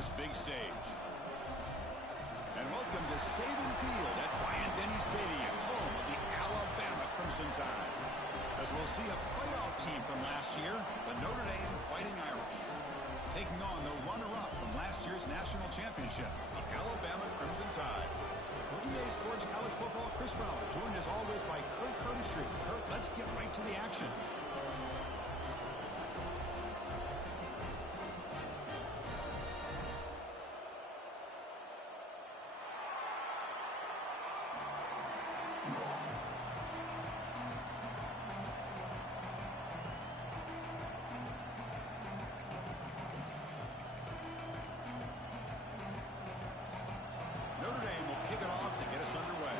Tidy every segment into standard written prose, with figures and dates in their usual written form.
this big stage. And welcome to Saban Field at Bryant-Denny Stadium, home of the Alabama Crimson Tide. As we'll see a playoff team from last year, the Notre Dame Fighting Irish, taking on the runner-up from last year's national championship, the Alabama Crimson Tide. For EA Sports College Football, Chris Fowler, joined as always by Kirk Herbstreit. Kirk, let's get right to the action. Notre Dame will kick it off to get us underway.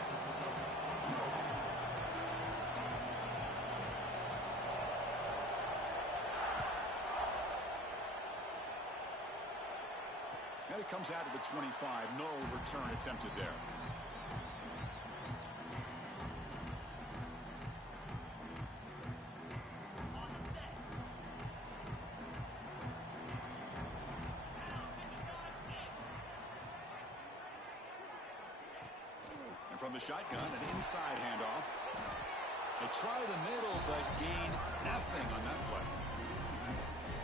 And it comes out of the 25. No return attempted there. From the shotgun, an inside handoff. They try the middle, but gain nothing on that play.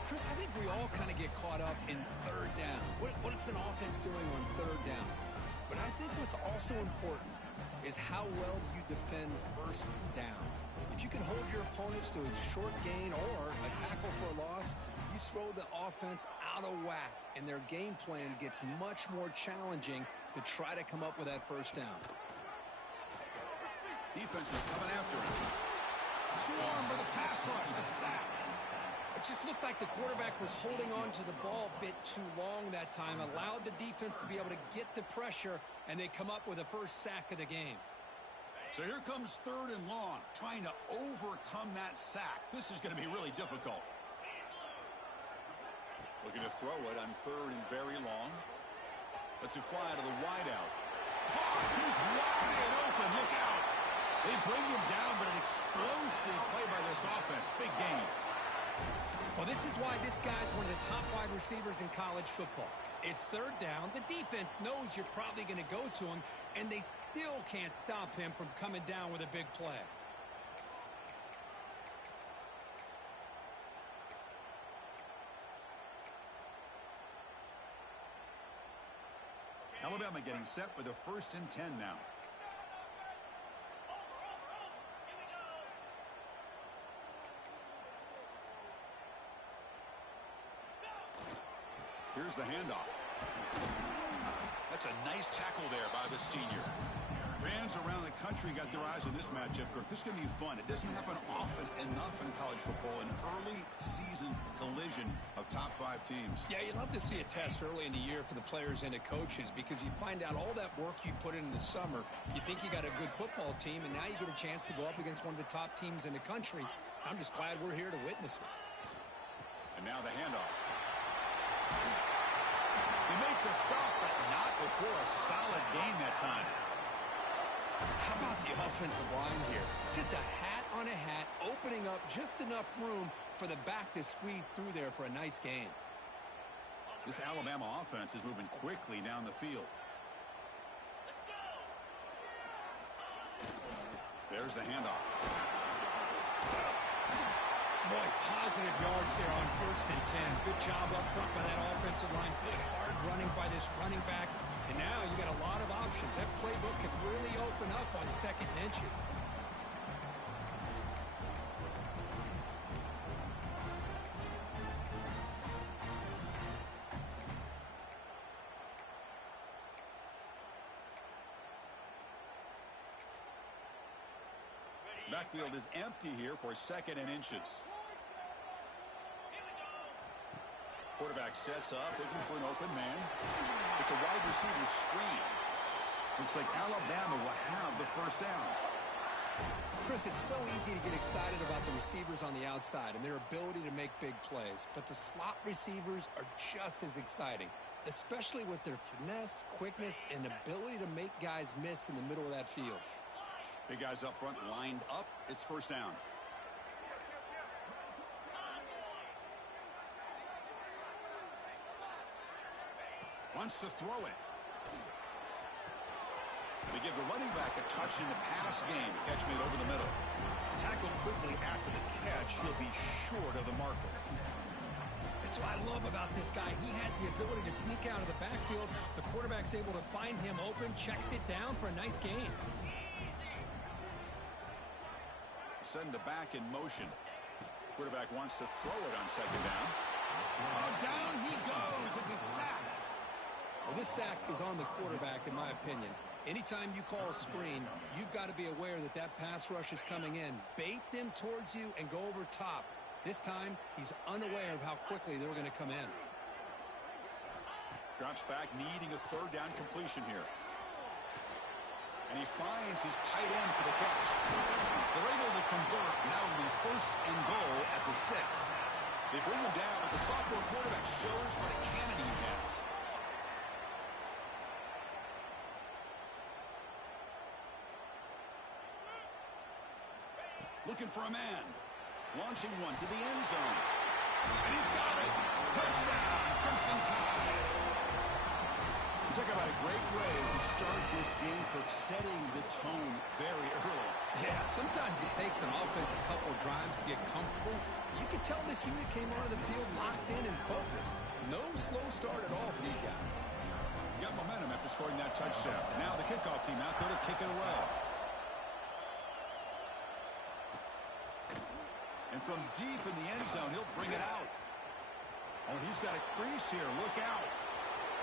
Chris, I think we all kind of get caught up in third down. What's an offense doing on third down? But I think what's also important is how well you defend first down. If you can hold your opponents to a short gain or a tackle for a loss, you throw the offense out of whack, and their game plan gets much more challenging to try to come up with that first down. Defense is coming after him. Swarm for the pass rush, a sack. It just looked like the quarterback was holding on to the ball a bit too long that time, allowed the defense to be able to get the pressure, and they come up with the first sack of the game. So here comes third and long, trying to overcome that sack. This is going to be really difficult. Looking to throw it on third and very long. Lets it fly to the wideout. Oh, he's wide open. Look out. They bring him down, but an explosive play by this offense. Big game. Well, this is why this guy's one of the top wide receivers in college football. It's third down. The defense knows you're probably going to go to him, and they still can't stop him from coming down with a big play. Alabama getting set with a 1st and 10 now. Here's the handoff. That's a nice tackle there by the senior. Fans around the country got their eyes on this matchup, Kirk. This is going to be fun. It doesn't happen often enough in college football, an early season collision of top 5 teams. Yeah, you love to see a test early in the year for the players and the coaches because you find out all that work you put in the summer. You think you got a good football team, and now you get a chance to go up against one of the top teams in the country. I'm just glad we're here to witness it. And now the handoff. They make the stop, but not before a solid gain that time. How about the offensive line here? Just a hat on a hat, opening up just enough room for the back to squeeze through there for a nice gain. This Alabama offense is moving quickly down the field. There's the handoff. Boy, positive yards there on 1st and 10. Good job up front by that offensive line. Good hard running by this running back. And now you got a lot of options. That playbook could really open up on 2nd and inches. Backfield is empty here for 2nd and inches. Quarterback sets up, looking for an open man. It's a wide receiver screen. Looks like Alabama will have the first down. Chris, it's so easy to get excited about the receivers on the outside and their ability to make big plays. But the slot receivers are just as exciting, especially with their finesse, quickness, and ability to make guys miss in the middle of that field. Big guys up front lined up. It's first down. Wants to throw it. They give the running back a touch in the pass game. Catch made over the middle. Tackled quickly after the catch. He'll be short of the marker. That's what I love about this guy. He has the ability to sneak out of the backfield. The quarterback's able to find him open, checks it down for a nice gain. Send the back in motion. Quarterback wants to throw it on second down. Oh, down he goes. It's a sack. Well, this sack is on the quarterback, in my opinion. Anytime you call a screen, you've got to be aware that that pass rush is coming in. Bait them towards you and go over top. This time, he's unaware of how quickly they're going to come in. Drops back, needing a third down completion here. And he finds his tight end for the catch. They're able to convert. Now it'll be first and goal at the 6. They bring him down, but the sophomore quarterback shows what a cannon he has. Looking for a man. Launching one to the end zone. And he's got it. Touchdown, Crimson Tide. Talk about a great way to start this game, Kirk, setting the tone very early. Yeah, sometimes it takes an offense a couple of drives to get comfortable. You could tell this unit came onto the field locked in and focused. No slow start at all for these guys. Got momentum after scoring that touchdown. Now the kickoff team out there to kick it away. And from deep in the end zone, he'll bring it out. Oh, he's got a crease here. Look out.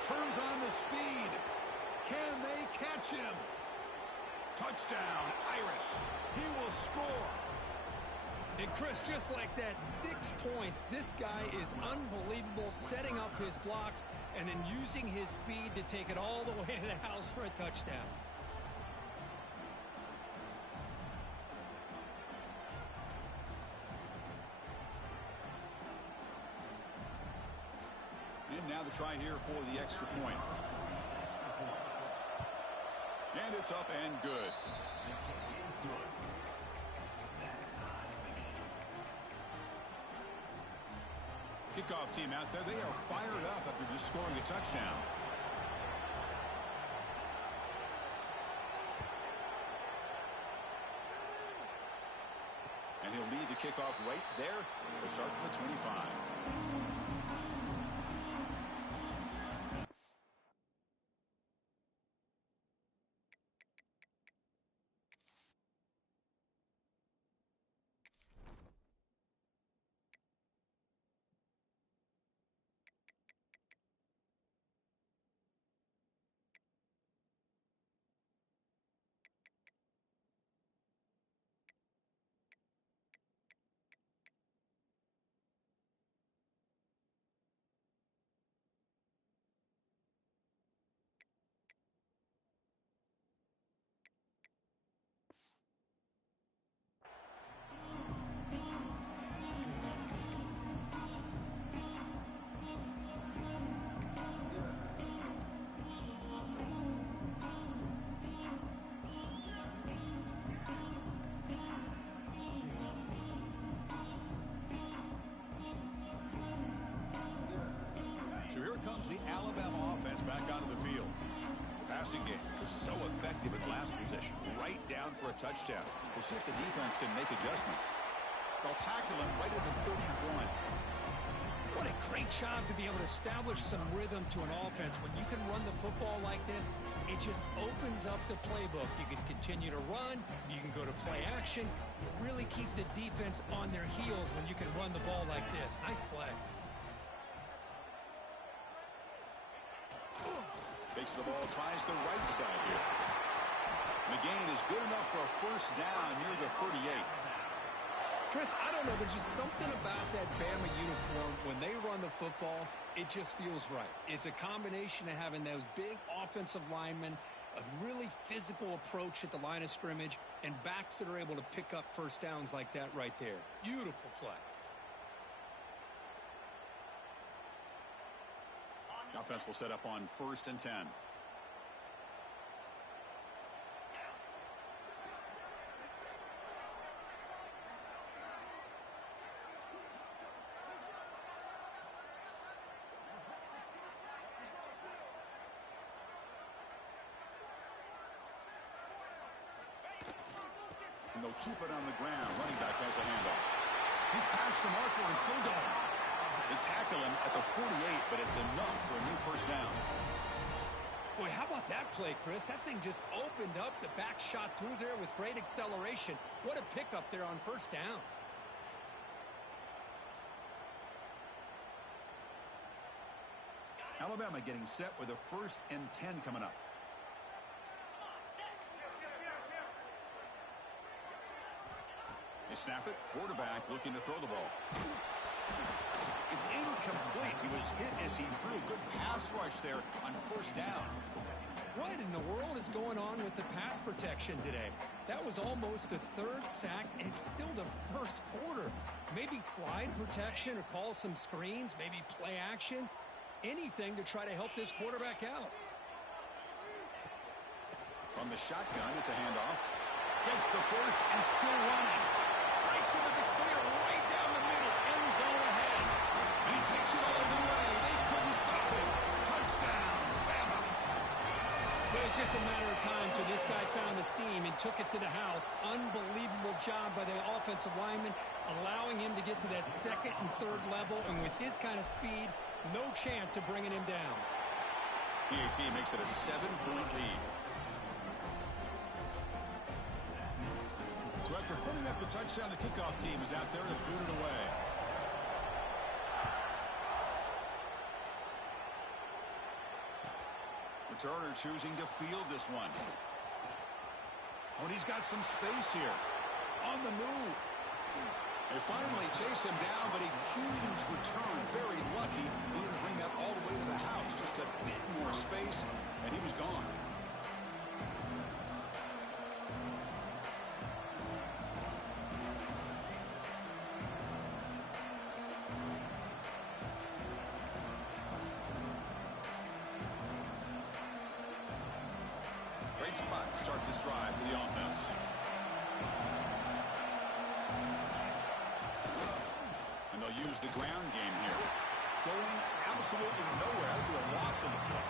Turns on the speed. Can they catch him? Touchdown, Irish. He will score. And Chris, just like that, 6 points. This guy is unbelievable, setting up his blocks and then using his speed to take it all the way to the house for a touchdown. And now the try here for the extra point. And it's up and good. Kickoff team out there. They are fired up after just scoring a touchdown. And he'll lead the kickoff right there. We'll start from the 25. The Alabama offense back onto the field. The passing game was so effective in the last possession, right down for a touchdown. We'll see if the defense can make adjustments. They'll tackle him right at the 31. What a great job to be able to establish some rhythm to an offense. When you can run the football like this, it just opens up the playbook. You can continue to run. You can go to play action. You really keep the defense on their heels when you can run the ball like this. Nice play. Takes the ball, tries the right side here. McGain is good enough for a first down near the 38. Chris, I don't know. There's just something about that Bama uniform. When they run the football, it just feels right. It's a combination of having those big offensive linemen, a really physical approach at the line of scrimmage, and backs that are able to pick up first downs like that right there. Beautiful play. Offense will set up on 1st and 10. they'll keep it on the ground. Running back has a handoff. He's past the marker and still going. They tackle him at the 48, but it's enough for a new first down. Boy, how about that play, Chris? That thing just opened up. The back shot through there with great acceleration. What a pickup there on first down. Alabama getting set with a 1st and 10 coming up. They snap it. Quarterback looking to throw the ball. It's incomplete. He was hit as he threw. Good pass rush there on first down. What in the world is going on with the pass protection today? That was almost a 3rd sack, and it's still the 1st quarter. Maybe slide protection or call some screens, maybe play action. Anything to try to help this quarterback out. From the shotgun, it's a handoff. Gets the first and still running. Breaks into the clear right down the middle. End zone ahead. And he takes it all the way. They couldn't stop him. Touchdown, Bama. Well, it's just a matter of time till this guy found the seam and took it to the house. Unbelievable job by the offensive lineman, allowing him to get to that 2nd and 3rd level. And with his kind of speed, no chance of bringing him down. PAT makes it a 7-point lead. So after putting up the touchdown, the kickoff team is out there to boot it away. Returner choosing to field this one. Oh, and he's got some space here. On the move. They finally chase him down, but a huge return. Very lucky he didn't bring that all the way to the house. Just a bit more space, and he was gone. Great spot to start this drive for the offense. And they'll use the ground game here. Going absolutely nowhere. That would be a loss on the play.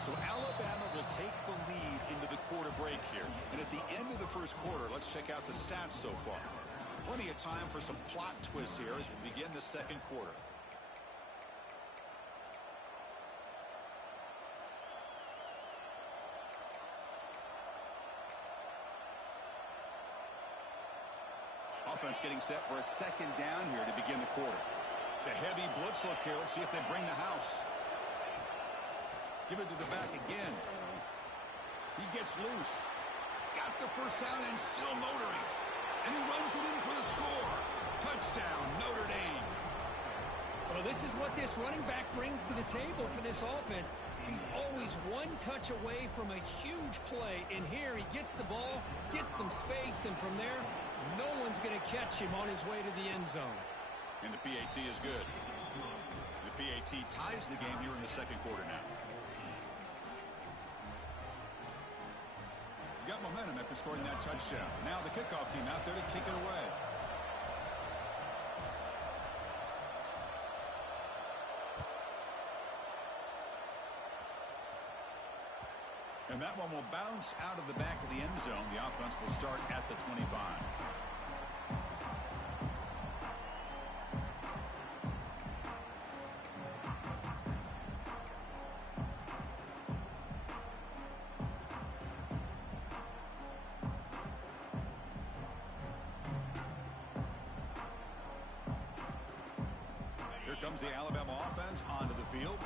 So Alabama will take the lead into the quarter break here. And at the end of the 1st quarter, let's check out the stats so far. Plenty of time for some plot twists here as we begin the 2nd quarter. Offense getting set for a 2nd down here to begin the quarter. It's a heavy blitz look here. Let's see if they bring the house. Give it to the back again. He gets loose. He's got the first down and still motoring. And he runs it in for the score. Touchdown, Notre Dame. Well, this is what this running back brings to the table for this offense. He's always one touch away from a huge play. And here he gets the ball, gets some space, and from there, no one's going to catch him on his way to the end zone. And the PAT is good. The PAT ties the game here in the 2nd quarter now. Got momentum after scoring that touchdown. Now the kickoff team out there to kick it away. And that one will bounce out of the back of the end zone. The offense will start at the 25. Comes the Alabama offense onto the field.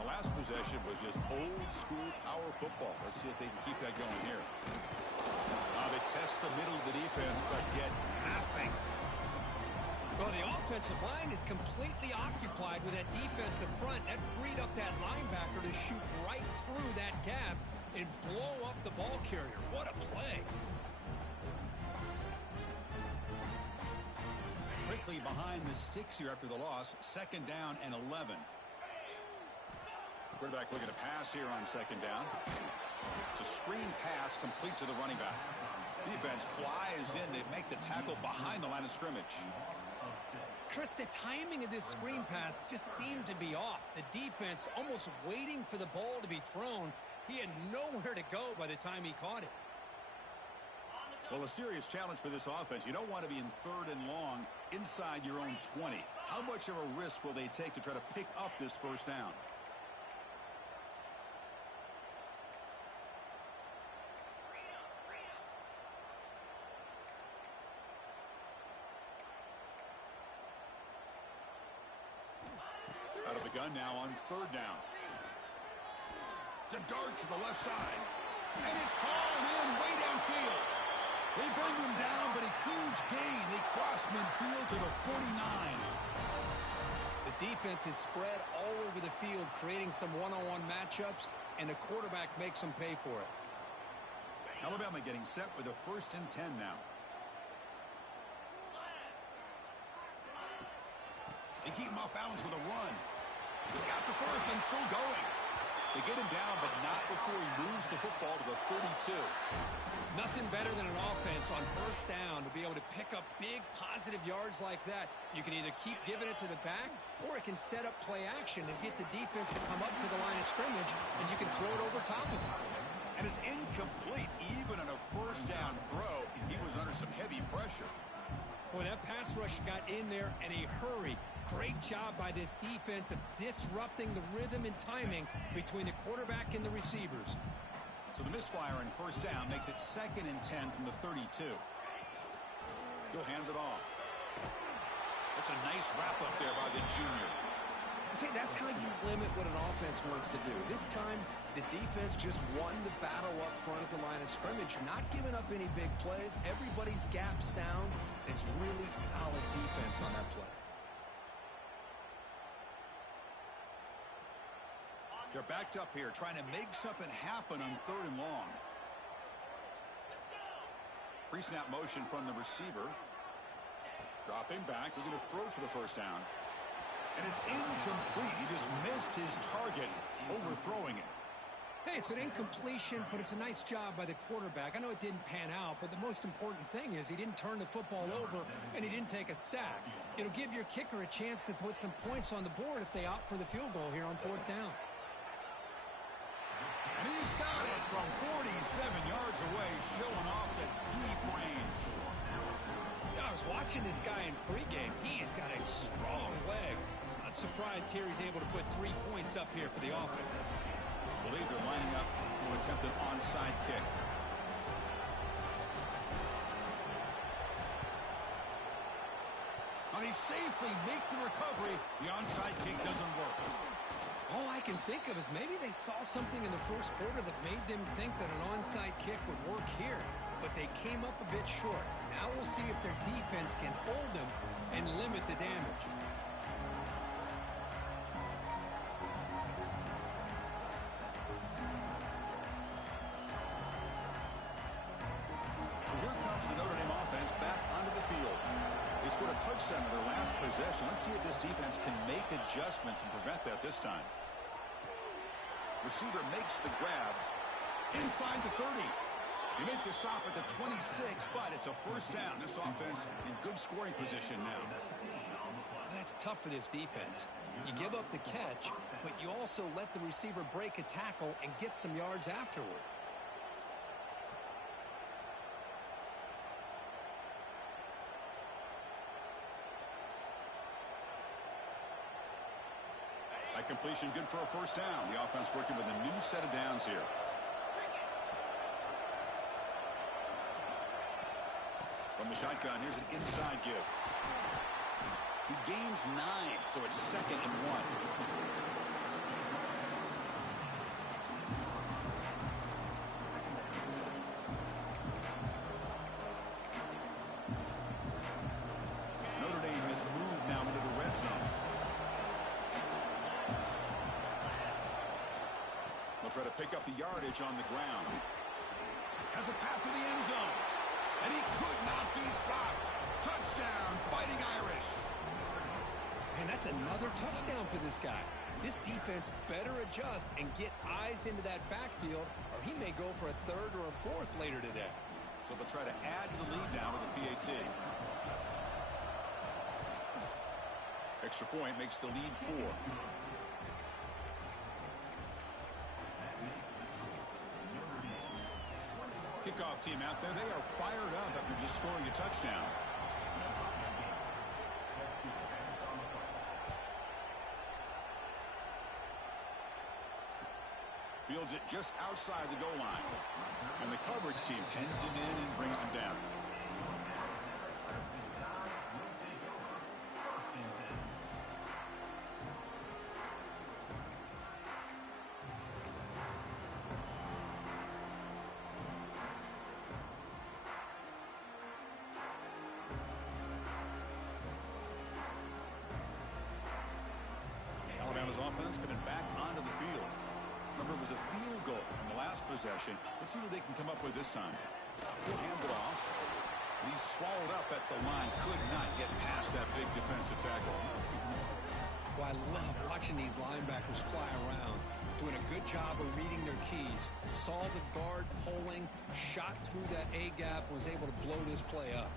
The last possession was just old school power football. Let's see if they can keep that going here. They test the middle of the defense but get nothing. Well, the offensive line is completely occupied with that defensive front. That freed up that linebacker to shoot right through that gap and blow up the ball carrier. What a play. Quickly behind the sticks here after the loss. 2nd down and 11. Quarterback looking to pass here on second down. It's a screen pass complete to the running back. Defense flies in to make the tackle behind the line of scrimmage. Chris, the timing of this screen pass just seemed to be off. The defense almost waiting for the ball to be thrown. He had nowhere to go by the time he caught it. Well, a serious challenge for this offense. You don't want to be in 3rd and long inside your own 20. How much of a risk will they take to try to pick up this first down? Out of the gun now on 3rd down. To dart to the left side. And it's hauled in way downfield. They bring him down, but a huge gain. They cross midfield to the 49. The defense is spread all over the field, creating some one-on-one matchups, and the quarterback makes them pay for it. Alabama getting set with a 1st and 10 now. They keep him off balance with a run. He's got the first and still going. They get him down, but not before he moves the football to the 32. Nothing better than an offense on 1st down to be able to pick up big positive yards like that. You can either keep giving it to the back, or it can set up play action and get the defense to come up to the line of scrimmage, and you can throw it over top of them. And it's incomplete. Even on a 1st down throw, he was under some heavy pressure. Boy, that pass rush got in there in a hurry. Great job by this defense of disrupting the rhythm and timing between the quarterback and the receivers. So the misfire in 1st down makes it 2nd and 10 from the 32. He'll hand it off. That's a nice wrap up there by the junior. See, that's how you limit what an offense wants to do. This time, the defense just won the battle up front at the line of scrimmage, not giving up any big plays. Everybody's gap sound. It's really solid defense on that play. They're backed up here, trying to make something happen on 3rd and long. Pre-snap motion from the receiver. Dropping back, looking to throw for the 1st down. And it's incomplete. He just missed his target, overthrowing it. Hey, it's an incompletion, but it's a nice job by the quarterback. I know it didn't pan out, but the most important thing is he didn't turn the football over, and he didn't take a sack. It'll give your kicker a chance to put some points on the board if they opt for the field goal here on 4th down. And he's got it from 47 yards away, showing off the deep range. Yeah, I was watching this guy in pregame. He has got a strong leg. Not surprised here he's able to put 3 points up here for the offense. I believe they're lining up to attempt an onside kick. Now they safely make the recovery. The onside kick doesn't work. All I can think of is maybe they saw something in the 1st quarter that made them think that an onside kick would work here. But they came up a bit short. Now we'll see if their defense can hold them and limit the damage. So here comes the Notre Dame offense back onto the field. They scored a touchdown in their last possession. Let's see if this defense can make adjustments and prevent that this time. Receiver makes the grab inside the 30. They make the stop at the 26, but it's a 1st down. This offense in good scoring position now. That's tough for this defense. You give up the catch, but you also let the receiver break a tackle and get some yards afterward. That completion good for a 1st down. The offense working with a new set of downs here. From the shotgun, here's an inside give. He gains 9, so it's 2nd and 1. Notre Dame has moved now into the red zone. They'll try to pick up the yardage on the ground. Has a path to the end zone. And he could not be stopped. Touchdown, Fighting Irish. And that's another touchdown for this guy. This defense better adjust and get eyes into that backfield, or he may go for a third or a fourth later today. So they'll try to add to the lead now with a PAT. Extra point makes the lead 4. Kickoff team out there. They are fired up after just scoring a touchdown. Fields it just outside the goal line. And the coverage team pens him in and brings him down. Alabama's offense coming back onto the field. Remember, it was a field goal in the last possession. Let's see what they can come up with this time. He'll hand it off. And he's swallowed up at the line. Could not get past that big defensive tackle. Well, I love watching these linebackers fly around, doing a good job of reading their keys. Saw the guard pulling, shot through that A-gap, was able to blow this play up.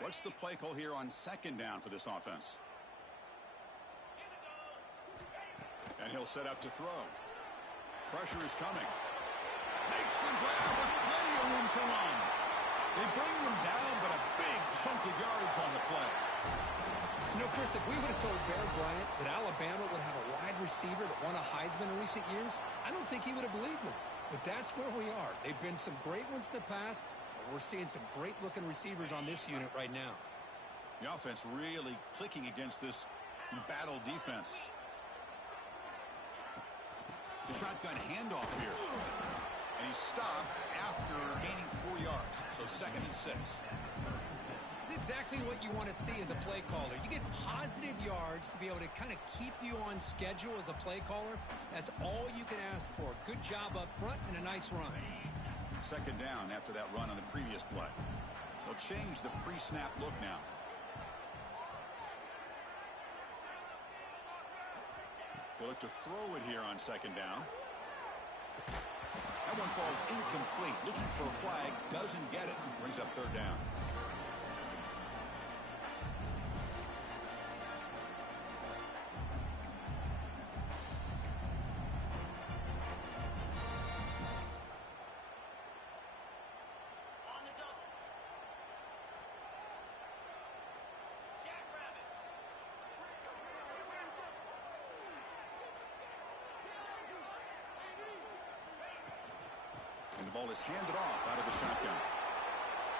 What's the play call here on second down for this offense? And he'll set up to throw. Pressure is coming. Makes the grab with plenty of room to run. They bring him down, but a big chunk of yardage on the play. You know, Chris, if we would have told Bear Bryant that Alabama would have a wide receiver that won a Heisman in recent years, I don't think he would have believed us. But that's where we are. They've been some great ones in the past. We're seeing some great-looking receivers on this unit right now. The offense really clicking against this battle defense. The shotgun handoff here. And he's stopped after gaining 4 yards. So 2nd and 6. It's exactly what you want to see as a play caller. You get positive yards to be able to kind of keep you on schedule as a play caller. That's all you can ask for. Good job up front and a nice run. 2nd down after that run on the previous play. They'll change the pre-snap look now. They look to throw it here on 2nd down. That one falls incomplete. Looking for a flag. Doesn't get it. Brings up 3rd down. And the ball is handed off out of the shotgun.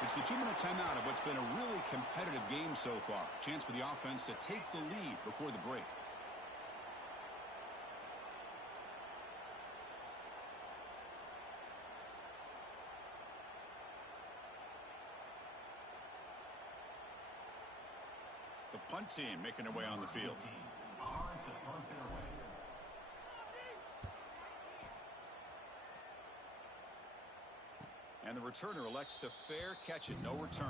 It's the 2-minute timeout of what's been a really competitive game so far. Chance for the offense to take the lead before the break. The punt team making their way on the field. And the returner elects to fair catch it. No return.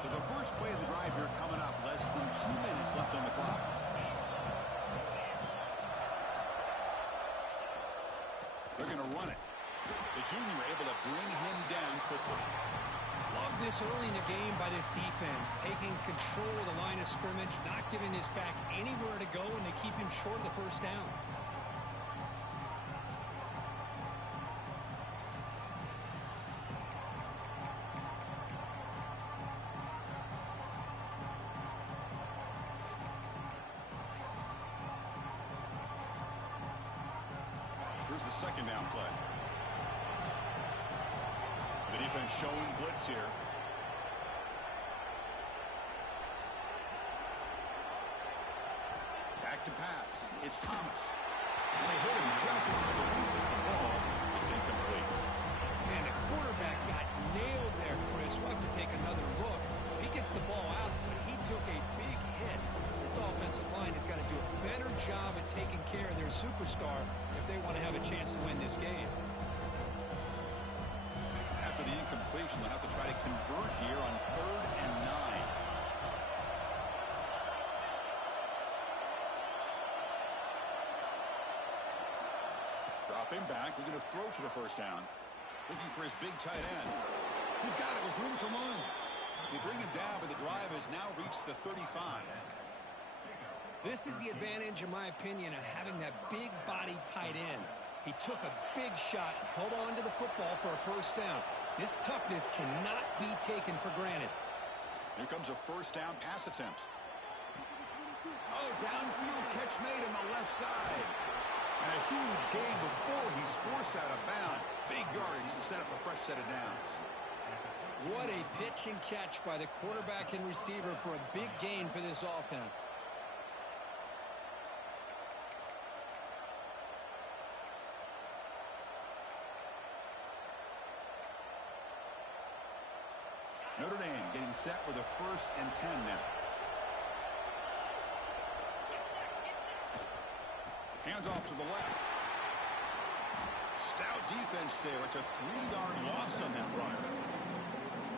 So the first play of the drive here coming up. Less than 2 minutes left on the clock. They're going to run it. The junior able to bring him down quickly. Love this early in the game by this defense. Taking control of the line of scrimmage, not giving this back anywhere to go, and they keep him short of the 1st down. Here's the 2nd down play. defense showing blitz here. Back to pass. It's Thomas. And they hit him just as he releases the ball. It's incomplete. And the quarterback got nailed there, Chris. We'll have to take another look. He gets the ball out, but he took a big hit. This offensive line has got to do a better job at taking care of their superstar if they want to have a chance to win this game. After the incompletion, they'll have to try to convert here on 3rd and 9. Dropping back, looking to throw for the first down. Looking for his big tight end. He's got it with room to run. They bring him down, but the drive has now reached the 35. This is the advantage, in my opinion, of having that big body tight end. He took a big shot, held on to the football for a first down. This toughness cannot be taken for granted. Here comes a first down pass attempt. Oh, downfield catch made on the left side. And a huge gain before he's forced out of bounds. Big yardage to set up a fresh set of downs. What a pitch and catch by the quarterback and receiver for a big gain for this offense. Notre Dame getting set with a 1st and 10 now. Hands off to the left. Stout defense there. It's a 3-yard loss on that run.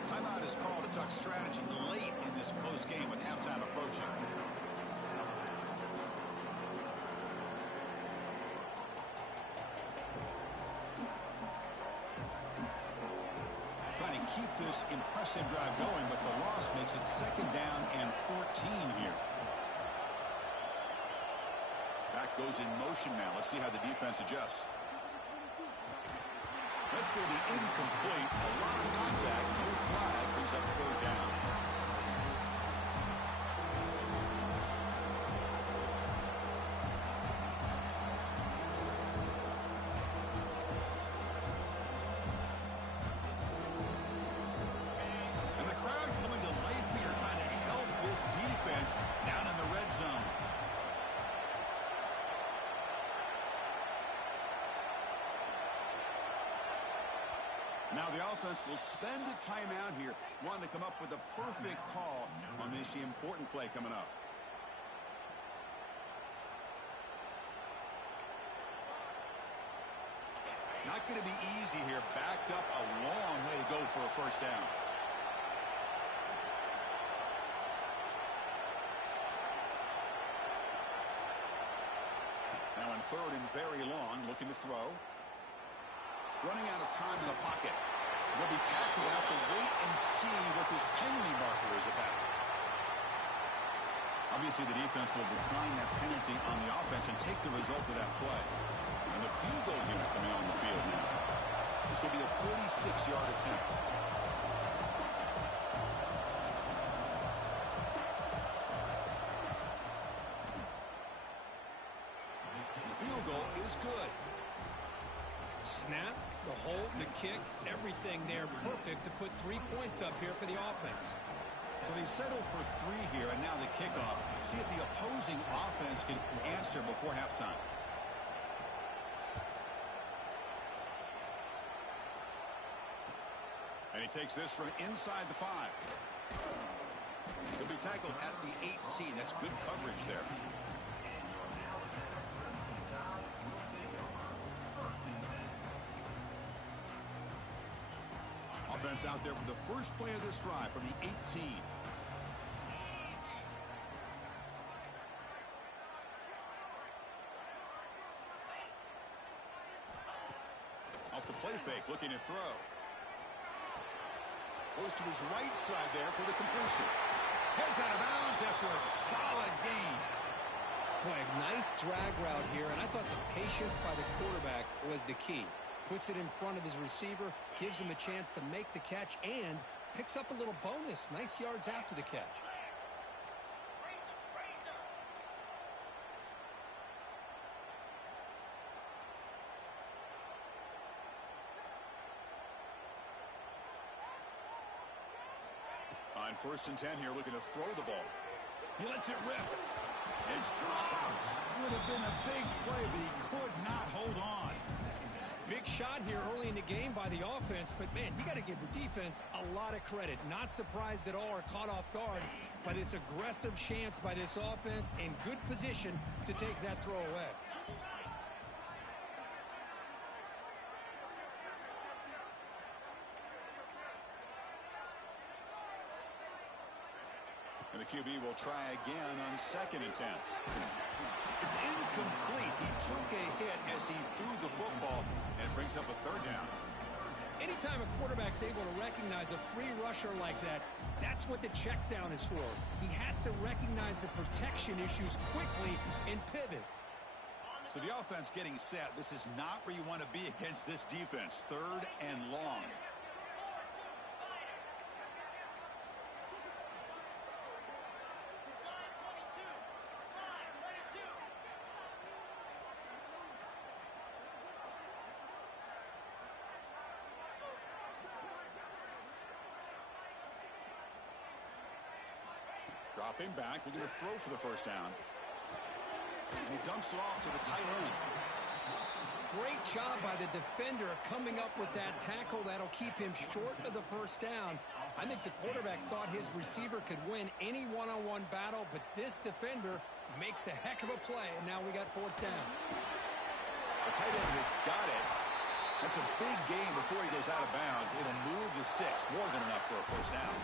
Timeout is called to talk strategy late in this close game with halftime approaching. Trying to keep this impressive drive going, but the loss makes it 2nd down and 14 here. Back goes in motion now. Let's see how the defense adjusts. That's going to be incomplete. A lot of contact. No flag. Brings up 3rd down. And the crowd coming to life here, trying to help this defense down in the red zone. Now the offense will spend a timeout here, wanting to come up with a perfect call on this important play coming up. Not going to be easy here. Backed up a long way to go for a first down. Now on 3rd and very long, looking to throw. Running out of time in the pocket. They'll be tackled. They'll have to wait and see what this penalty marker is about. Obviously, the defense will decline that penalty on the offense and take the result of that play. And the field goal unit coming on the field now. This will be a 46-yard attempt. The field goal is good. Snap, the hold, the kick, everything there perfect to put 3 points up here for the offense. So they settled for 3 here, and now the kickoff. See if the opposing offense can answer before halftime. And he takes this from inside the 5. He'll be tackled at the 18. That's good coverage there. Offense out there for the first play of this drive from the 18. Off the play fake, looking to throw. Goes to his right side there for the completion. Heads out of bounds after a solid gain. Boy, nice drag route here, and I thought the patience by the quarterback was the key. Puts it in front of his receiver, gives him a chance to make the catch, and picks up a little bonus. Nice yards after the catch. On 1st and 10 here, looking to throw the ball. He lets it rip. It's dropped. Would have been a big play, but he could not hold on. Big shot here early in the game by the offense, but, man, you got to give the defense a lot of credit. Not surprised at all or caught off guard by this aggressive chance by this offense in good position to take that throw away. And the QB will try again on 2nd and 10. It's incomplete. He took a hit as he threw the football and brings up a 3rd down. Anytime a quarterback's able to recognize a free rusher like that, that's what the check down is for. He has to recognize the protection issues quickly and pivot. So the offense getting set. This is not where you want to be against this defense. 3rd and long. Dropping back, looking to throw for the 1st down. And he dumps it off to the tight end. Great job by the defender coming up with that tackle. That'll keep him short of the 1st down. I think the quarterback thought his receiver could win any one-on-one battle, but this defender makes a heck of a play, and now we got 4th down. The tight end has got it. That's a big gain before he goes out of bounds. It'll move the sticks more than enough for a 1st down.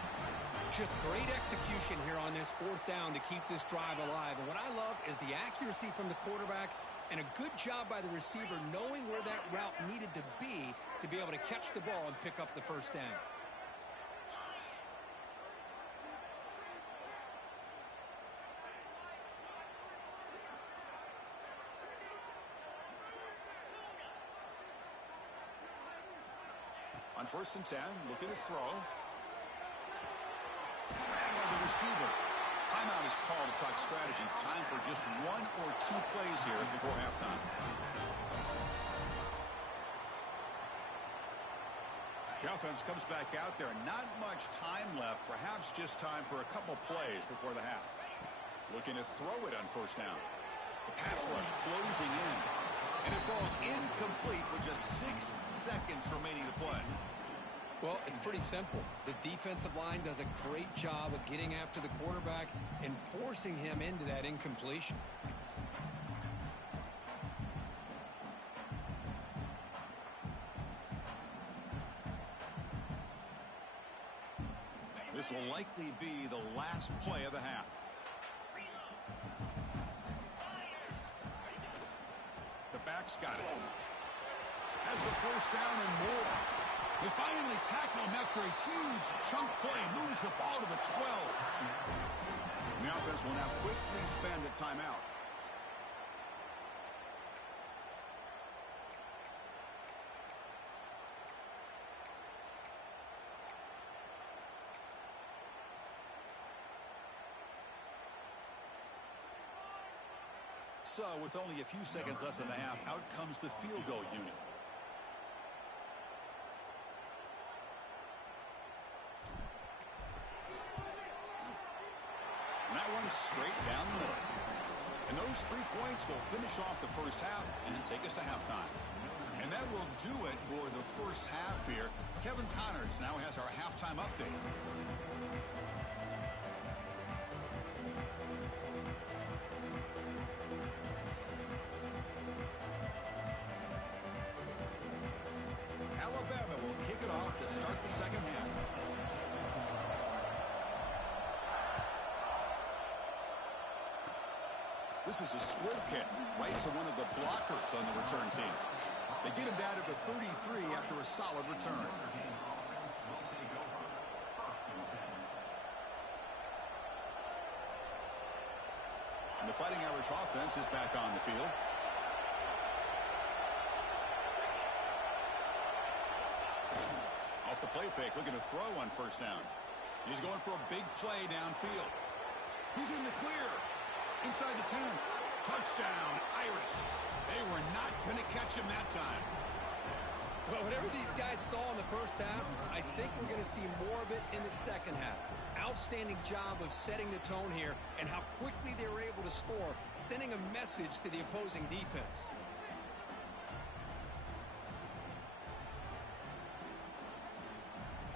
Just great execution here on this 4th down to keep this drive alive. And what I love is the accuracy from the quarterback and a good job by the receiver knowing where that route needed to be able to catch the ball and pick up the 1st down. On 1st and 10, looking to throw. By the receiver. Timeout is called to talk strategy. Time for just 1 or 2 plays here before halftime. The offense comes back out there. Not much time left. Perhaps just time for a couple plays before the half. Looking to throw it on 1st down. The pass rush closing in. And it falls incomplete with just 6 seconds remaining to play. Well, it's pretty simple. The defensive line does a great job of getting after the quarterback and forcing him into that incompletion. This will likely be the last play of the half. The back's got it. Has the 1st down and more. They finally tackle him after a huge chunk play. Moves the ball to the 12. And the offense will now quickly spend a timeout. So, with only a few seconds left in the half, out comes the field goal unit. And that one's straight down the middle. And those 3 points will finish off the 1st half and take us to halftime. And that will do it for the 1st half here. Kevin Connors now has our halftime update. Alabama will kick it off to start the 2nd half. This is a squib kick right to one of the blockers on the return team. They get him down to the 33 after a solid return. And the Fighting Irish offense is back on the field. Off the play fake, looking to throw on 1st down. He's going for a big play downfield. He's in the clear. Inside the 10. Touchdown, Irish. They were not going to catch him that time. Well, whatever these guys saw in the first half, I think we're going to see more of it in the second half. Outstanding job of setting the tone here and how quickly they were able to score, sending a message to the opposing defense.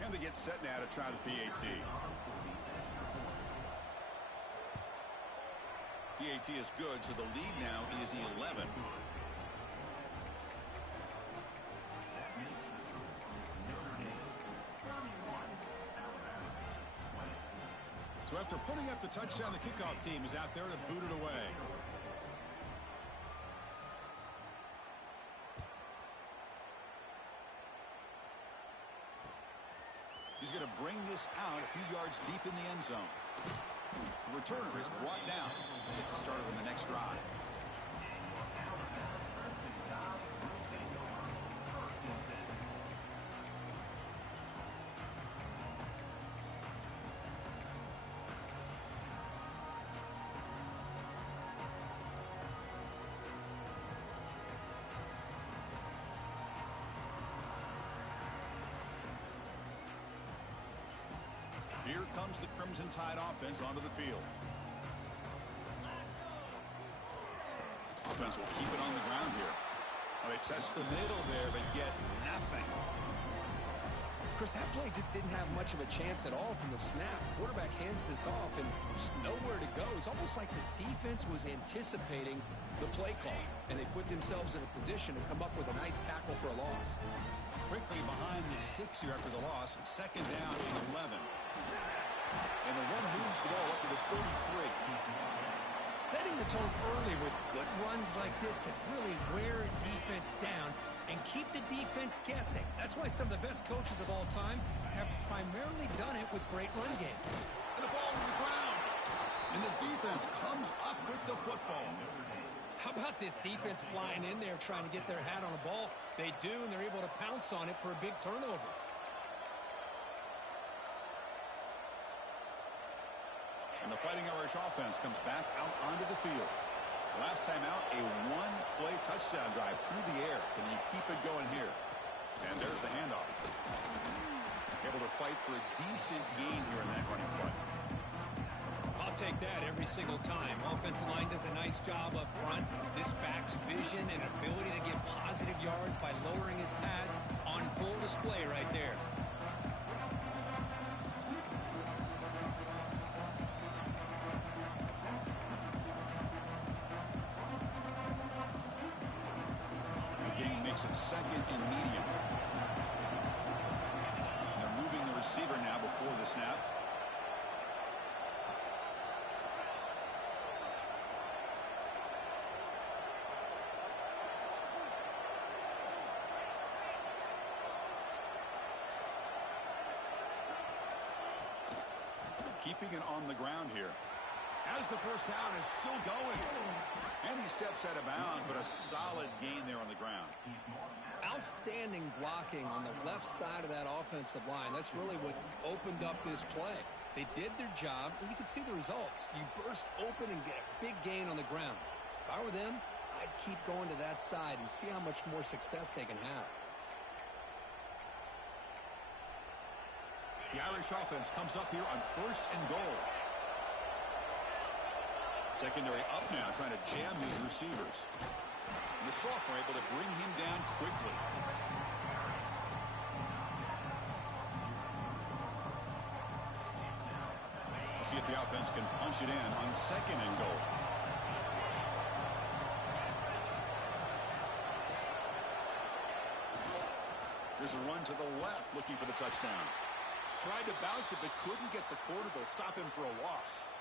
And they get set now to try the PAT. PAT is good, so the lead now is 11. So after putting up the touchdown, the kickoff team is out there to boot it away. He's going to bring this out a few yards deep in the end zone. The returner is brought down. Gets it started on the next drive. Here comes the Crimson Tide offense onto the field. Offense will keep it on the ground here. Well, they test the middle there, but get nothing. Chris, that play just didn't have much of a chance at all from the snap. Quarterback hands this off and just nowhere to go. It's almost like the defense was anticipating the play call, and they put themselves in a position to come up with a nice tackle for a loss. Quickly behind the sticks here after the loss. Second down and 11. And the run moves the ball up to the 33. Setting the tone early with good runs like this can really wear a defense down and keep the defense guessing. That's why some of the best coaches of all time have primarily done it with great run game. And the ball to the ground. And the defense comes up with the football. How about this defense flying in there trying to get their hat on a ball? They do, and they're able to pounce on it for a big turnover. And the Fighting Irish offense comes back out onto the field. Last time out, a one-play touchdown drive through the air. Can you keep it going here? And there's the handoff. Able to fight for a decent gain here in that running play. I'll take that every single time. Offensive line does a nice job up front. This back's vision and ability to get positive yards by lowering his pads on full display right there. Second and medium. They're moving the receiver now before the snap. Keeping it on the ground here. As the first down is still going. And he steps out of bounds, but a solid gain there on the ground. Outstanding blocking on the left side of that offensive line. That's really what opened up this play. They did their job, and you can see the results. You burst open and get a big gain on the ground. If I were them, I'd keep going to that side and see how much more success they can have. The Irish offense comes up here on first and goal. Secondary up now, trying to jam these receivers. And the sophomore able to bring him down quickly. Let's see if the offense can punch it in on second and goal. There's a run to the left, looking for the touchdown. Tried to bounce it, but couldn't get the quarter. They'll stop him for a loss.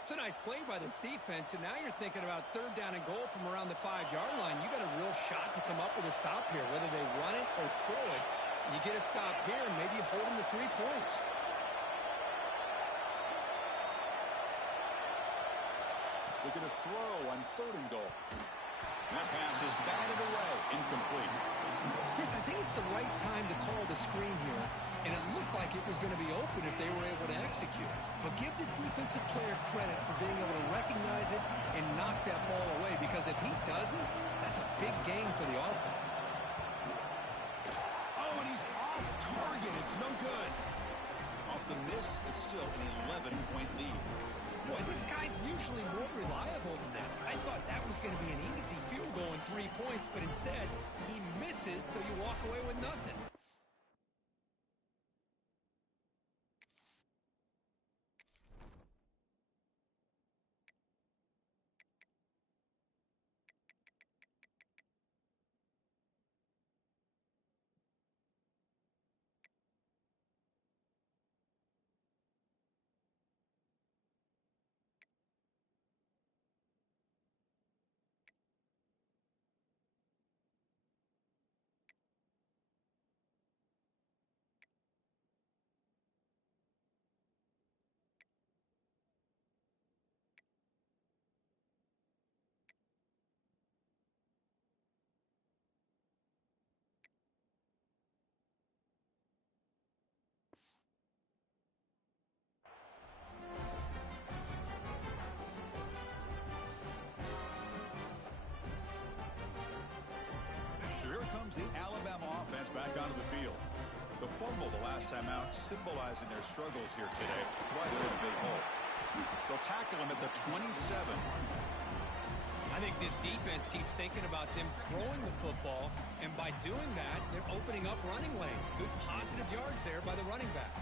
It's a nice play by this defense, and now you're thinking about third down and goal from around the 5-yard line. You got a real shot to come up with a stop here, whether they run it or throw it. You get a stop here, and maybe you hold them to 3 points. Look at a throw on third and goal. That pass is batted away, incomplete. Chris, I think it's the right time to call the screen here, and it looked like it was going to be open if they were able to execute. But give the defensive player credit for being able to recognize it and knock that ball away, because if he doesn't, that's a big gain for the offense. It's no good. Off the miss, it's still an 11-point lead. Boy, this guy's usually more reliable than this. I thought that was going to be an easy field goal in 3 points, but instead, he misses, so you walk away with nothing. Here comes the Alabama offense back onto the field. The fumble the last time out symbolizing their struggles here today. That's why they're in a big hole. They'll tackle him at the 27. I think this defense keeps thinking about them throwing the football, and by doing that, they're opening up running lanes. Good positive yards there by the running back.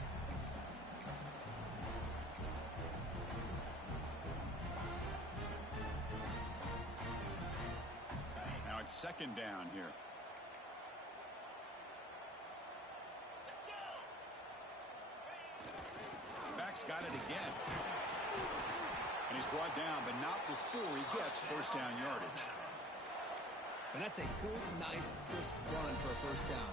Now it's second down here. Back's got it again. And he's brought down, but not before he gets first down yardage. And that's a good, nice, crisp run for a first down.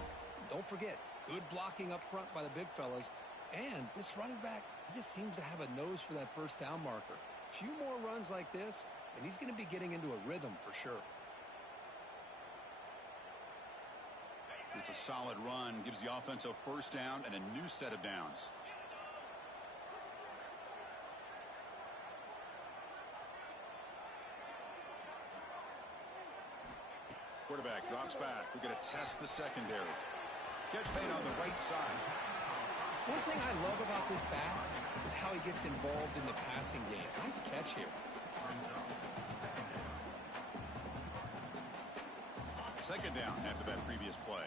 Don't forget, good blocking up front by the big fellas. And this running back, he just seems to have a nose for that first down marker. A few more runs like this, and he's going to be getting into a rhythm for sure. It's a solid run, gives the offense a first down and a new set of downs. Quarterback drops back. We're going to test the secondary. Catch made on the right side. One thing I love about this back is how he gets involved in the passing game. Nice catch here. Second down after that previous play.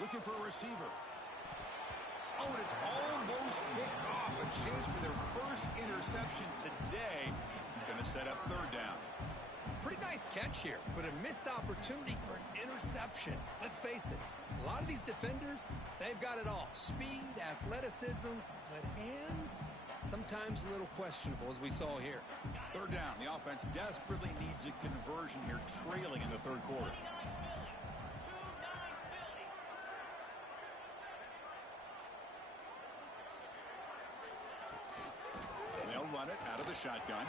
Looking for a receiver. Oh, and it's almost picked off. A chance for their first interception today. Going to set up third down. Pretty nice catch here, but a missed opportunity for an interception. Let's face it, a lot of these defenders, they've got it all. Speed, athleticism, but hands, sometimes a little questionable, as we saw here. Third down. The offense desperately needs a conversion here, trailing in the third quarter. Run it out of the shotgun.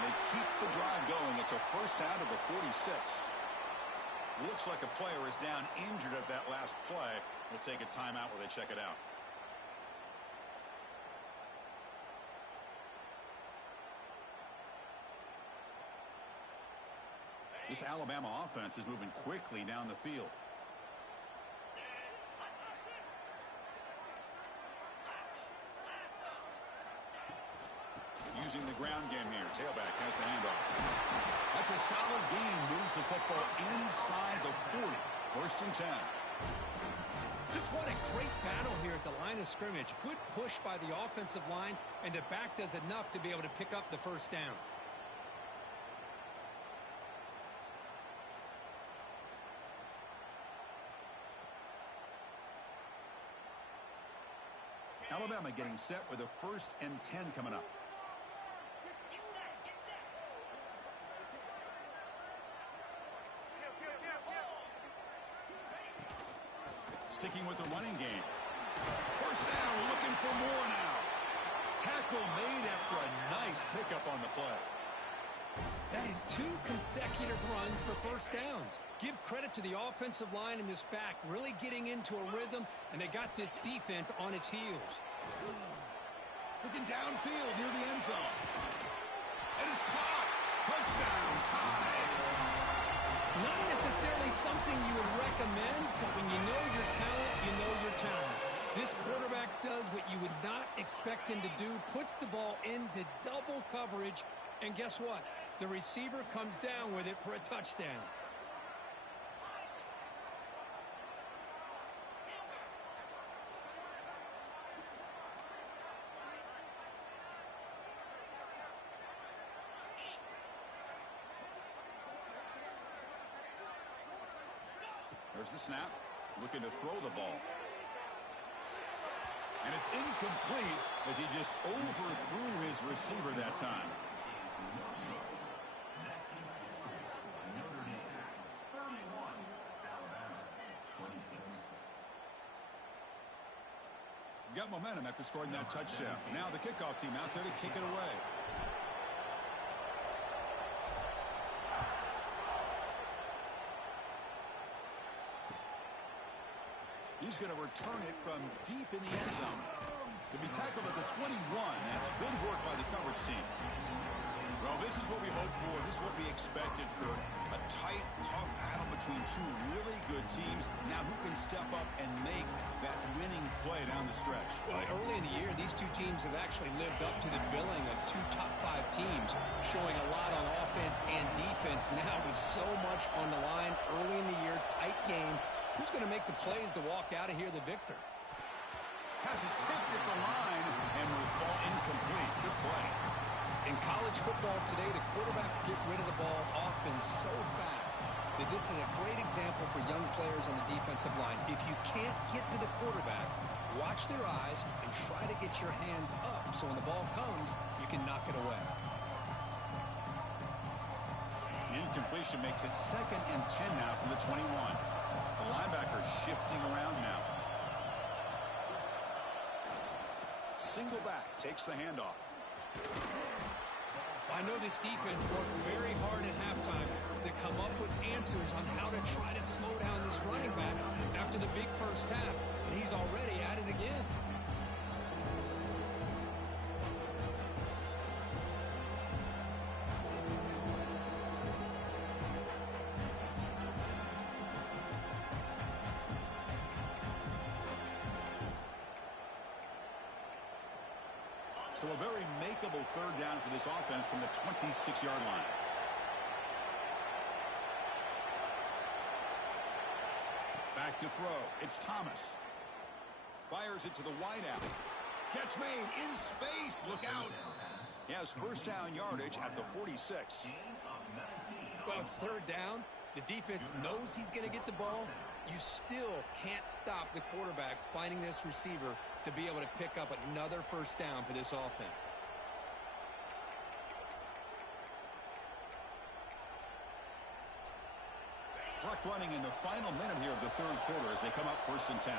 They keep the drive going. It's a first down to the 46. Looks like a player is down injured at that last play. We'll take a timeout while they check it out. This Alabama offense is moving quickly down the field. Using the ground game here. Tailback has the handoff. That's a solid gain. Moves the football inside the 40. First and 10. Just what a great battle here at the line of scrimmage. Good push by the offensive line, and the back does enough to be able to pick up the first down. Alabama getting set with a first and 10 coming up. Sticking with the running game. First down, looking for more now. Tackle made after a nice pickup on the play. That is 2 consecutive runs for first downs. Give credit to the offensive line in this back, really getting into a rhythm, and they got this defense on its heels. Looking downfield near the end zone. And it's caught. Touchdown, tied. Not necessarily something you would recommend, but when you know your talent, you know your talent. This quarterback does what you would not expect him to do, puts the ball into double coverage, and guess what? The receiver comes down with it for a touchdown. There's the snap. Looking to throw the ball. And it's incomplete as he just overthrew his receiver that time. Got momentum after scoring that touchdown. Now the kickoff team out there to kick it away. He's going to return it from deep in the end zone. To be tackled at the 21, that's good work by the coverage team. Well, this is what we hoped for. This is what we expected, Kurt. A tight, tough battle between 2 really good teams. Now who can step up and make that winning play down the stretch? Well, early in the year, these 2 teams have actually lived up to the billing of 2 top 5 teams, showing a lot on offense and defense. Now with so much on the line early in the year, tight game. Who's going to make the plays to walk out of here the victor? Passes tipped at the line and will fall incomplete. Good play. In college football today, the quarterbacks get rid of the ball often so fast that this is a great example for young players on the defensive line. If you can't get to the quarterback, watch their eyes and try to get your hands up so when the ball comes, you can knock it away. Incompletion makes it 2nd and 10 now from the 21. The linebacker shifting around now. Single back takes the handoff. I know this defense worked very hard at halftime to come up with answers on how to try to slow down this running back after the big first half, and he's already at it again. So a very makeable 3rd down for this offense from the 26-yard line. Back to throw. It's Thomas. Fires it to the wideout. Catch made in space. Look out. He has first down yardage at the 46. Well, it's 3rd down. The defense knows he's going to get the ball. You still can't stop the quarterback finding this receiver to be able to pick up another first down for this offense. Clock running in the final minute here of the 3rd quarter as they come up 1st and 10.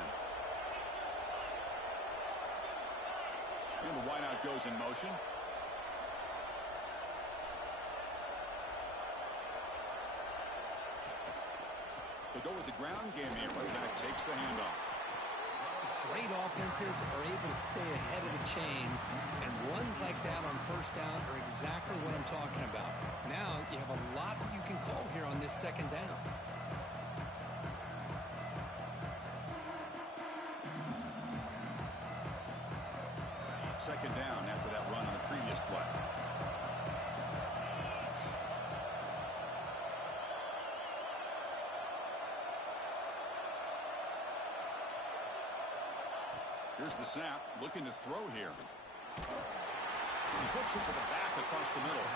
And the wideout goes in motion. They go with the ground game here. Running back takes the handoff. Great offenses are able to stay ahead of the chains, and runs like that on first down are exactly what I'm talking about. Now you have a lot that you can call here on this 2nd down. Second down after that run on the previous play. Here's the snap, looking to throw here. He flips it to the back across the middle.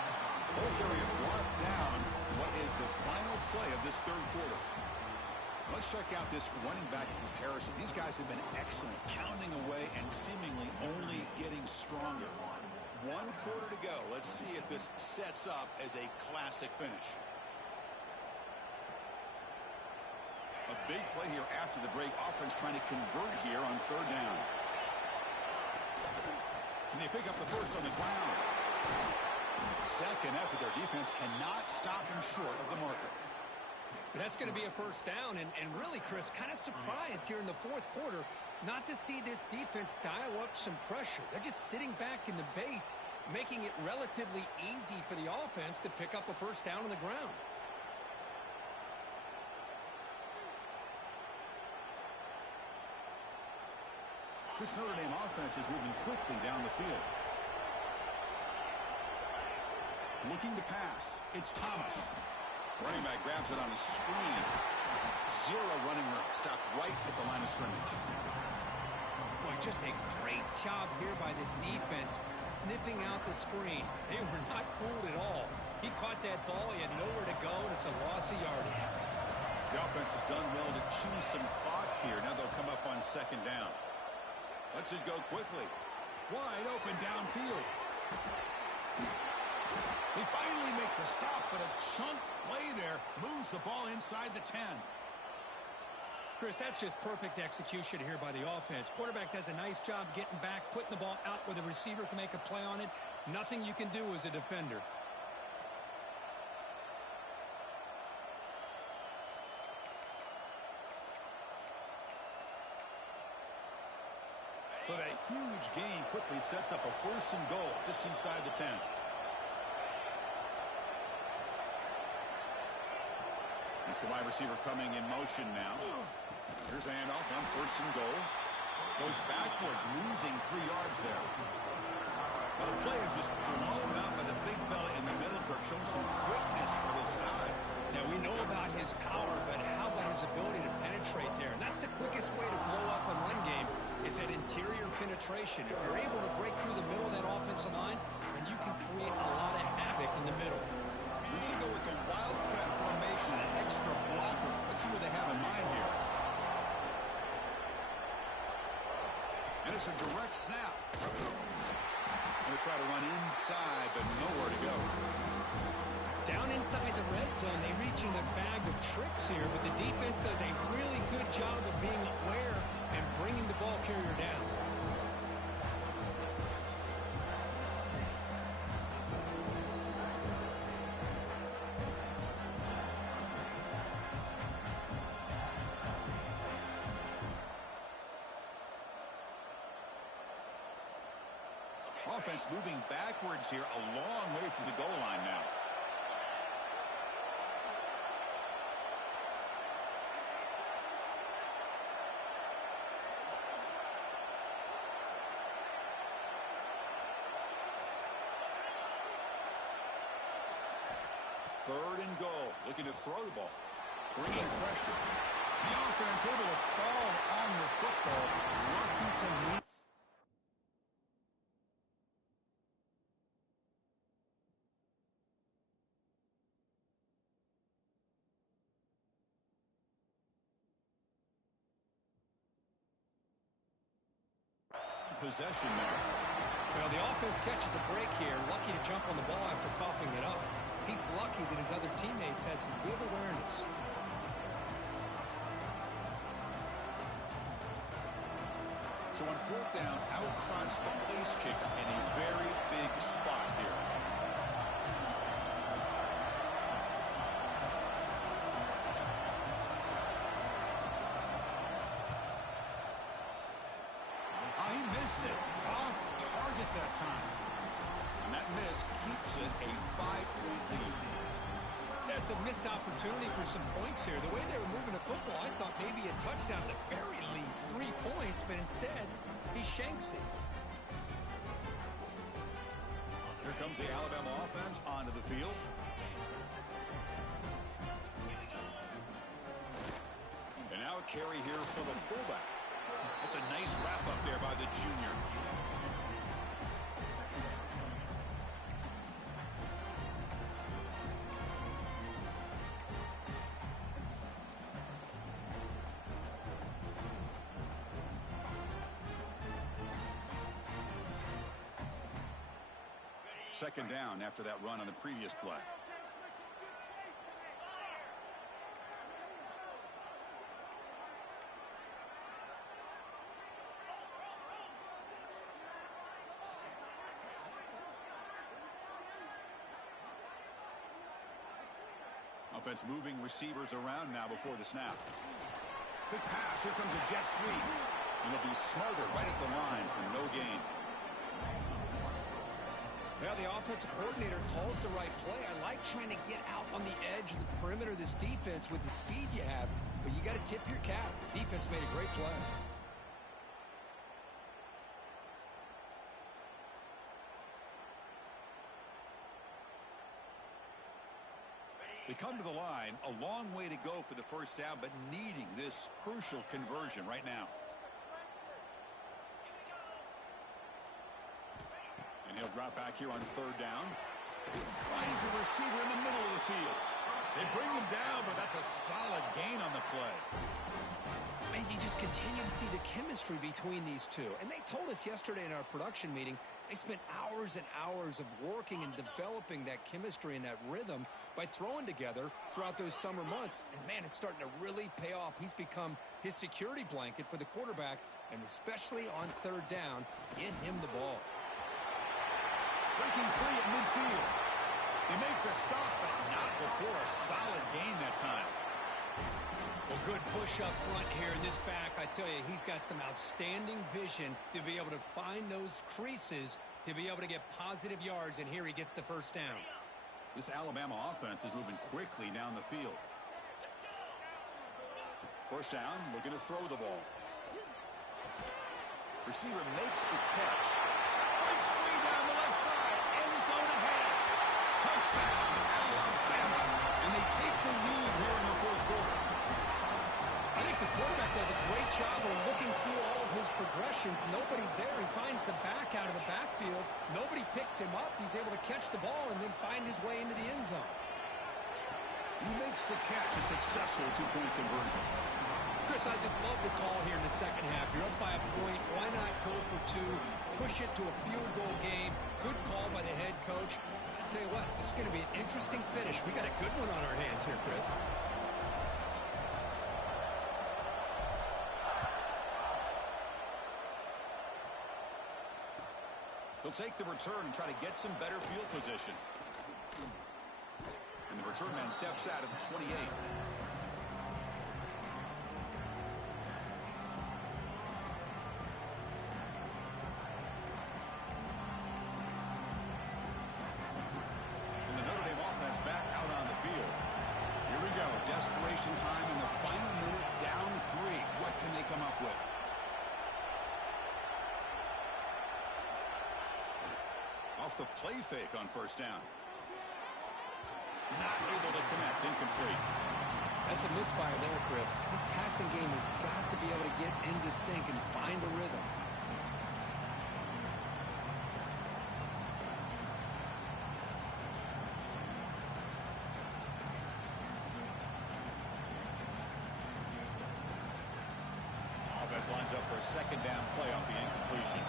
Ball carrier brought down. What is the final play of this 3rd quarter? Let's check out this running back comparison. These guys have been excellent, pounding away and seemingly only getting stronger. 1 quarter to go. Let's see if this sets up as a classic finish. A big play here after the break. Offense trying to convert here on 3rd down. Can they pick up the first on the ground? Second effort, their defense cannot stop him short of the marker. That's going to be a first down, and really, Chris, kind of surprised here in the fourth quarter not to see this defense dial up some pressure. They're just sitting back in the base, making it relatively easy for the offense to pick up a first down on the ground. This Notre Dame offense is moving quickly down the field. Looking to pass. It's Thomas. Running back grabs it on a screen. Zero running room. Stopped right at the line of scrimmage. Boy, just a great job here by this defense, sniffing out the screen. They were not fooled at all. He caught that ball. He had nowhere to go, and it's a loss of yardage. The offense has done well to chew some clock here. Now they'll come up on second down. Lets it go quickly. Wide open downfield. They finally make the stop, but a chunk play there moves the ball inside the 10. Chris, that's just perfect execution here by the offense. Quarterback does a nice job getting back, putting the ball out where the receiver can make a play on it. Nothing you can do as a defender. So that huge gain quickly sets up a first and goal just inside the 10. It's the wide receiver coming in motion now. Here's the handoff on first and goal. Goes backwards, losing 3 yards there. Well, the play is just blown up by the big fella in the middle, Kirk, showing some quickness for his size. Now, we know about his power, but how about his ability to penetrate there? And that's the quickest way to blow up a run game, is that interior penetration. If you're able to break through the middle of that offensive line, then you can create a lot of havoc in the middle. We need to go with the wildcat formation, an extra blocker. Let's see what they have in mind here. And it's a direct snap. Going to try to run inside, but nowhere to go. Down inside the red zone, they reach in a bag of tricks here, but the defense does a really good job of being aware and bringing the ball carrier down. Offense moving backwards here, a long way from the goal line now. Third and goal, looking to throw the ball. Bringing pressure. The offense able to fall on the football. Lucky to meet. Possession there. Well, the offense catches a break here. Lucky to jump on the ball after coughing it up. He's lucky that his other teammates had some good awareness. So on fourth down, out trots the place kicker in a very big spot here. He missed it. Off target that time. And that miss keeps it a 5-point lead. That's a missed opportunity for some points here. The way they were moving the football, I thought maybe a touchdown at the very least, 3 points, but instead, he shanks it. Here comes the Alabama offense onto the field. And now a carry here for the fullback. That's a nice wrap up there by the junior. Second down after that run on the previous play. Offense moving receivers around now before the snap. Quick pass. Here comes a jet sweep. And it'll be smothered right at the line for no gain. Well, the offensive coordinator calls the right play. I like trying to get out on the edge of the perimeter of this defense with the speed you have, but you got to tip your cap. The defense made a great play. They come to the line, a long way to go for the first down, but needing this crucial conversion right now. And he'll drop back here on third down. Finds a receiver in the middle of the field. They bring him down, but that's a solid gain on the play. And you just continue to see the chemistry between these two. And they told us yesterday in our production meeting, they spent hours and hours of working and developing that chemistry and that rhythm by throwing together throughout those summer months. And, man, it's starting to really pay off. He's become his security blanket for the quarterback, and especially on third down, get him the ball. Breaking free at midfield. They make the stop, but not before a solid gain that time. Well, good push up front here in this back. I tell you, he's got some outstanding vision to be able to find those creases, to be able to get positive yards, and here he gets the first down. This Alabama offense is moving quickly down the field. First down, looking to throw the ball. Receiver makes the catch. Breaks free down the left side. End zone ahead. Touchdown, Alabama. And they take the lead here in the fourth quarter. I think the quarterback does a great job of looking through all of his progressions. Nobody's there. He finds the back out of the backfield. Nobody picks him up. He's able to catch the ball and then find his way into the end zone. He makes the catch, a successful two-point conversion. Chris, I just love the call here in the second half. You're up by a point. Why not go for two? Push it to a field goal game. Good call by the head coach. I tell you what, this is going to be an interesting finish. We got a good one on our hands here, Chris. He'll take the return and try to get some better field position. And the return man steps out of the 28. And the Notre Dame offense back out on the field. Here we go. Desperation time in the final minute, down 3. What can they come up with? Off the play fake on first down. Not able to connect, incomplete. That's a misfire there, Chris. This passing game has got to be able to get into sync and find a rhythm. Offense lines up for a second down play off the incompletion.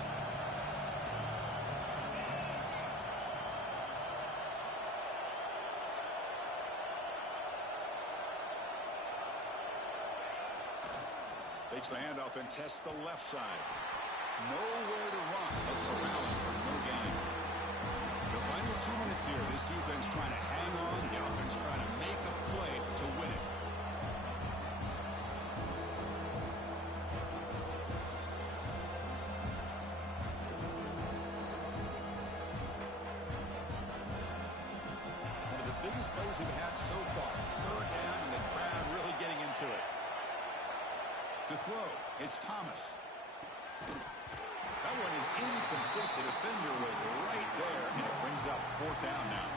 Takes the handoff and tests the left side. Nowhere to run, but corralling for no gain. The final 2 minutes here. This defense trying to hang on. The offense trying to make a play to win it. One of the biggest plays we've had so far. Third down and the crowd really getting into it. To throw, it's Thomas. That one is incomplete. The defender was right there, and it brings up fourth down now.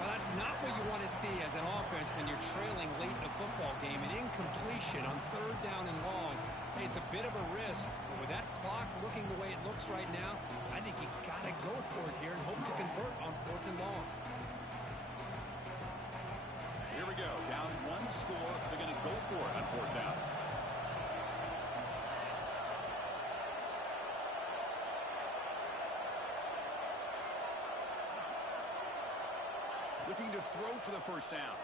Well, that's not what you want to see as an offense when you're trailing late in a football game. An incompletion on third down and long. It's a bit of a risk. But with that clock looking the way it looks right now, I think you got to go for it here and hope to convert on fourth and long. So here we go. Down one score. They're going to go for it on fourth down. Looking to throw for the first down.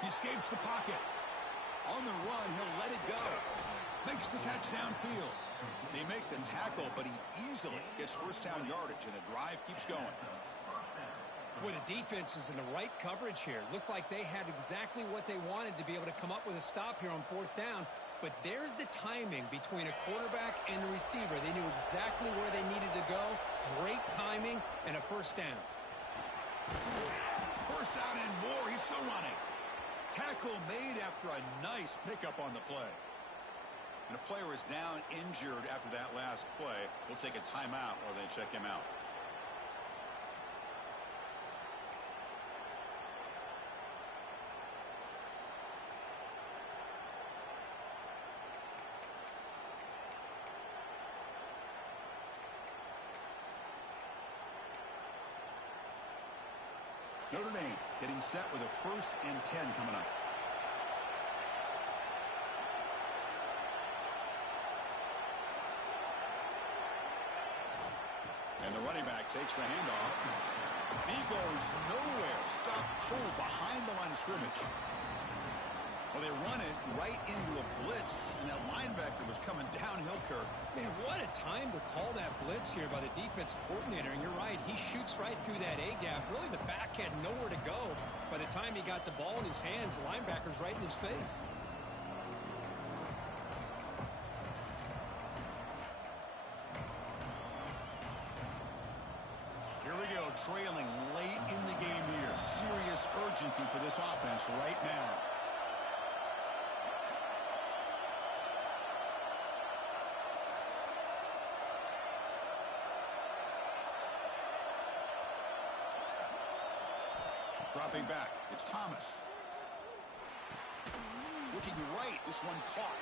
He escapes the pocket. On the run, he'll let it go. Makes the catch downfield. They make the tackle, but he easily gets first down yardage, and the drive keeps going. Well, the defense was in the right coverage here. Looked like they had exactly what they wanted to be able to come up with a stop here on fourth down. But there's the timing between a quarterback and the receiver. They knew exactly where they needed to go. Great timing and a first down. First down and more. He's still running. Tackle made after a nice pickup on the play. And a player is down injured after that last play. We'll take a timeout while they check him out. Notre Dame getting set with a 1st and 10 coming up. And the running back takes the handoff. He goes nowhere. Stopped cold behind the line of scrimmage. Well, they run it right into a blitz, and that linebacker was coming downhill, Kirk. Man, what a time to call that blitz here by the defensive coordinator. And you're right, he shoots right through that A-gap. Really, the back had nowhere to go. By the time he got the ball in his hands, the linebacker's right in his face. Here we go, trailing late in the game here. Serious urgency for this offense right now. Dropping back, it's Thomas. Looking right, this one caught.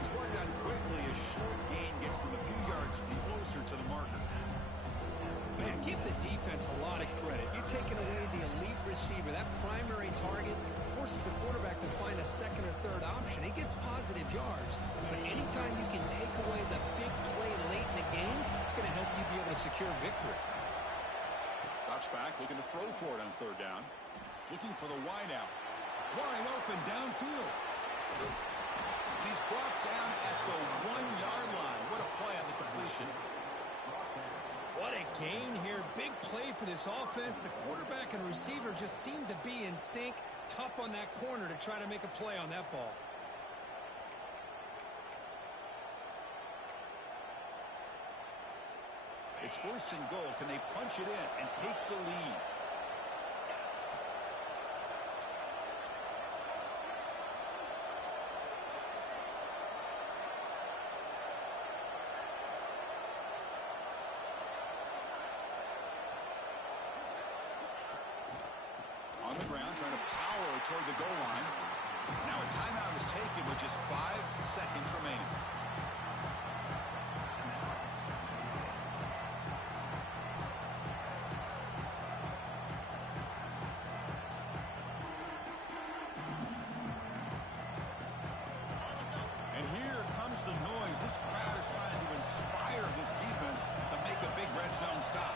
He's worked out quickly. A short gain gets them a few yards closer to the marker. Man, give the defense a lot of credit. You're taking away the elite receiver. That primary target forces the quarterback to find a second or third option. He gets positive yards. But anytime you can take away the big play late in the game, it's going to help you be able to secure victory. Drops back, looking to throw for it on 3rd down. Looking for the wideout. Wide open downfield. And he's brought down at the 1-yard line. What a play on the completion. What a gain here. Big play for this offense. The quarterback and receiver just seem to be in sync. Tough on that corner to try to make a play on that ball. It's 1st and goal. Can they punch it in and take the lead? On the ground, trying to power toward the goal line. Now a timeout is taken with just 5 seconds remaining. And here comes the noise. This crowd is trying to inspire this defense to make a big red zone stop.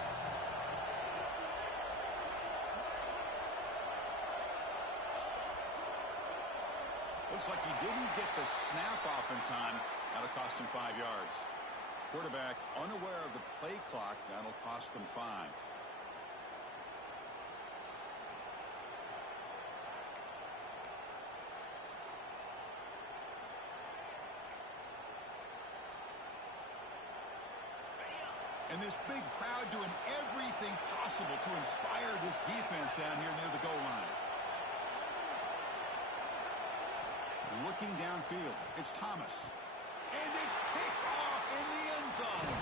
Looks like he didn't get the snap off in time. That'll cost him 5 yards. Quarterback unaware of the play clock. That'll cost them 5. And this big crowd doing everything possible to inspire this defense down here near the goal line. Looking downfield, it's Thomas. And it's picked off in the end zone.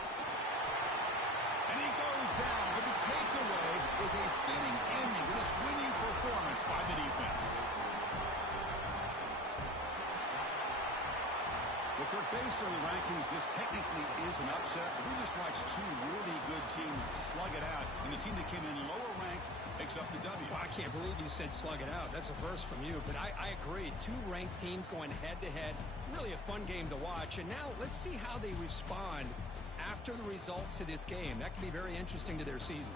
And he goes down, but the takeaway is a fitting ending to this winning performance by the defense. Well, Kirk, based on the rankings, this technically is an upset. But we just watched 2 really good teams slug it out, and the team that came in lower ranked picks up the W. Well, I can't believe you said slug it out. That's a first from you, but I agree. 2 ranked teams going head-to-head. Really a fun game to watch. And now let's see how they respond after the results of this game. That could be very interesting to their season.